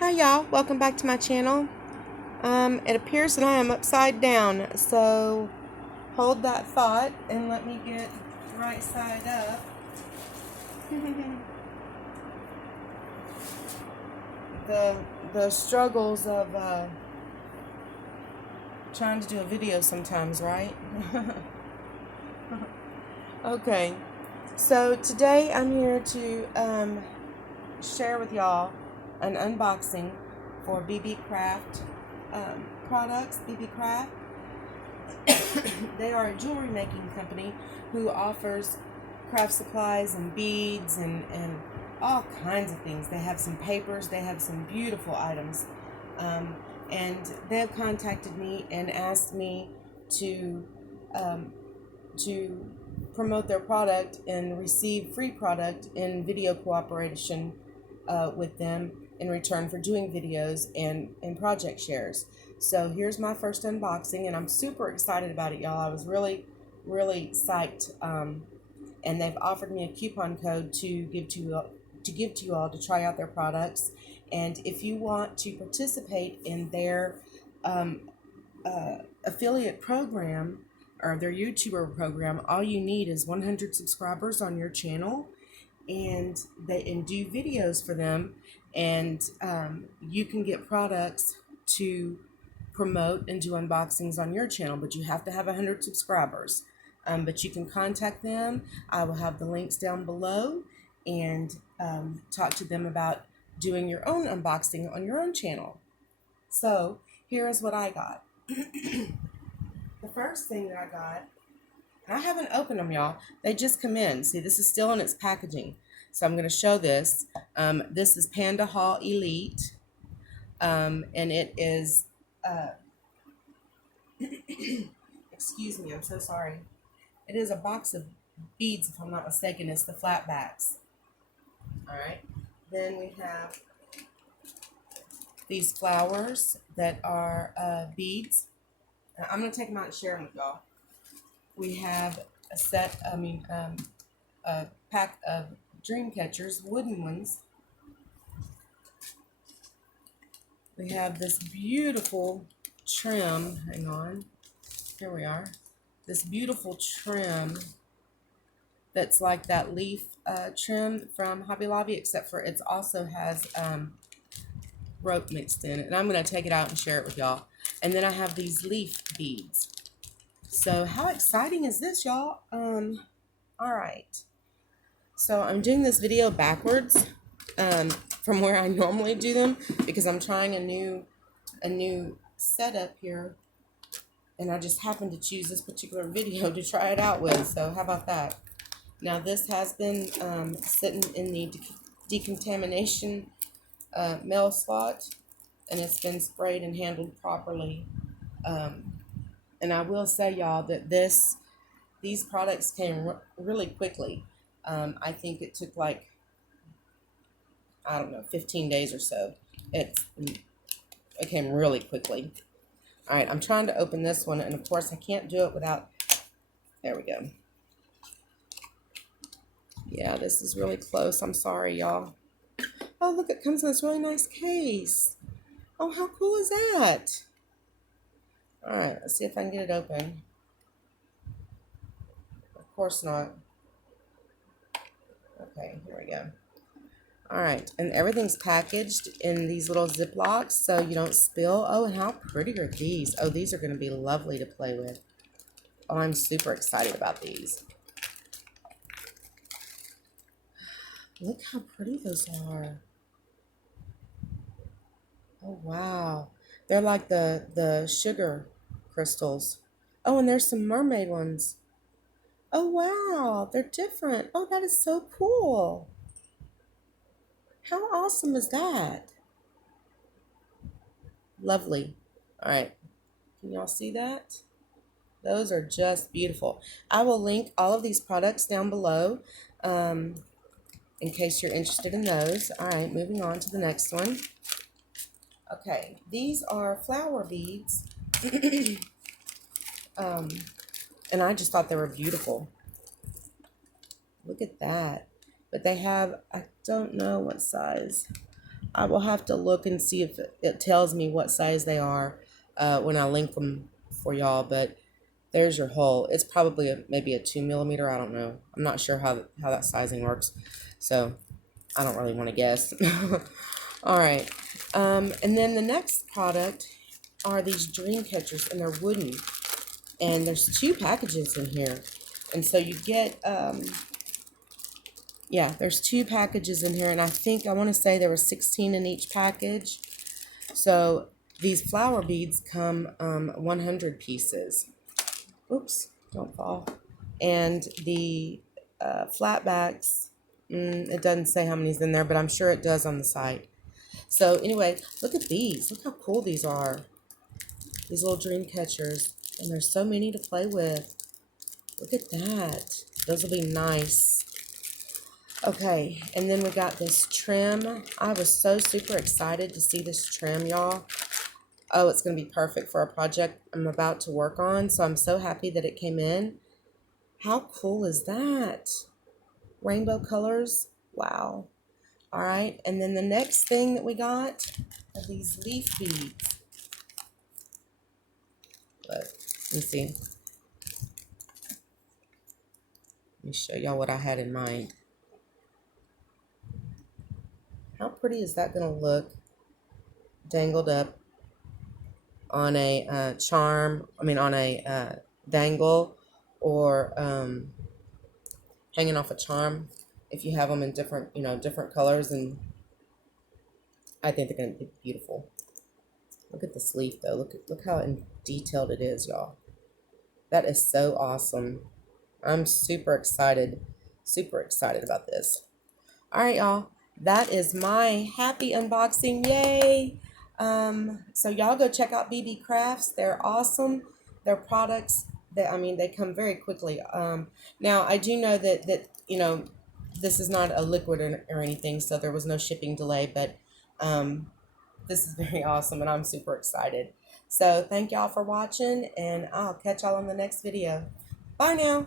Hi y'all, welcome back to my channel. It appears that I am upside down, so hold that thought and let me get right side up. the struggles of trying to do a video sometimes, right? Okay, so today I'm here to share with y'all an unboxing for Beebee Craft products. Beebee Craft. They are a jewelry making company who offers craft supplies and beads and all kinds of things. They have some papers, they have some beautiful items. And they have contacted me and asked me to promote their product and receive free product in video cooperation with them in return for doing videos and project shares. So here's my first unboxing, and I'm super excited about it, y'all. I was really psyched, and they've offered me a coupon code to give to you all to try out their products. And if you want to participate in their affiliate program or their YouTuber program, all you need is 100 subscribers on your channel, and do videos for them, and you can get products to promote and do unboxings on your channel, but you have to have 100 subscribers. But you can contact them. I will have the links down below, and talk to them about doing your own unboxing on your own channel. So here is what I got. The first thing that I got, and I haven't opened them, y'all. They just come in. See, this is still in its packaging. So I'm going to show this. This is PandaHall Elite. And it is, excuse me, I'm so sorry. It is a box of beads, if I'm not mistaken. It's the flat backs. All right. Then we have these flowers that are beads. I'm going to take them out and share them with y'all. We have a pack of dream catchers, wooden ones. We have this beautiful trim. Hang on. Here we are. This beautiful trim that's like that leaf trim from Hobby Lobby, except for it also has rope mixed in it. And I'm going to take it out and share it with y'all. And then I have these leaf beads. So how exciting is this, y'all? All right. So I'm doing this video backwards from where I normally do them, because I'm trying a new setup here, and I just happened to choose this particular video to try it out with. So how about that? Now this has been sitting in the decontamination mail slot, and it's been sprayed and handled properly. And I will say, y'all, that these products came really quickly. I think it took like, I don't know, 15 days or so. It came really quickly. All right, I'm trying to open this one, and of course I can't do it without, there we go. Yeah, this is really close. I'm sorry, y'all. Oh, look, it comes in this really nice case. Oh, how cool is that? All right, let's see if I can get it open. Of course not. Okay, here we go. All right, and everything's packaged in these little Ziplocs so you don't spill. Oh, and how pretty are these? Oh, these are going to be lovely to play with. Oh, I'm super excited about these. Look how pretty those are. Oh, wow. They're like the sugar crystals. Oh, and there's some mermaid ones. Oh, wow. They're different. Oh, that is so cool. How awesome is that? Lovely. All right. Can y'all see that? Those are just beautiful. I will link all of these products down below in case you're interested in those. All right, moving on to the next one. Okay, these are flower beads. And I just thought they were beautiful. Look at that. But they have, I don't know what size. I will have to look and see if it tells me what size they are when I link them for y'all. But there's your hole. It's probably maybe a 2 millimeter. I don't know. I'm not sure how that sizing works, so I don't really want to guess. All right, and then the next product are these dream catchers, and they're wooden. And there's 2 packages in here, and so you get yeah, there's 2 packages in here, and I want to say there were 16 in each package. So these flower beads come 100 pieces. Oops, don't fall. And the flatbacks, it doesn't say how many's in there, but I'm sure it does on the site. So anyway, look at these. Look how cool these are. These little dream catchers. And there's so many to play with. Look at that. Those will be nice. Okay, and then we got this trim. I was so super excited to see this trim, y'all. Oh, it's going to be perfect for a project I'm about to work on. So I'm so happy that it came in. How cool is that? Rainbow colors. Wow. All right, and then the next thing that we got are these leaf beads. Let me see. Let me show y'all what I had in mind. How pretty is that going to look dangled up on a charm? I mean, on a dangle, or hanging off a charm. If you have them in different, different colors, and I think they're going to be beautiful. Look at this leaf, though. Look how detailed it is, y'all. That is so awesome. I'm super excited about this. All right, y'all. That is my happy unboxing. Yay! So y'all go check out Beebee Crafts. They're awesome. Their products, they come very quickly. Now I do know that this is not a liquid or anything, so there was no shipping delay, but this is very awesome, and I'm super excited. So thank y'all for watching, and I'll catch y'all on the next video. Bye now.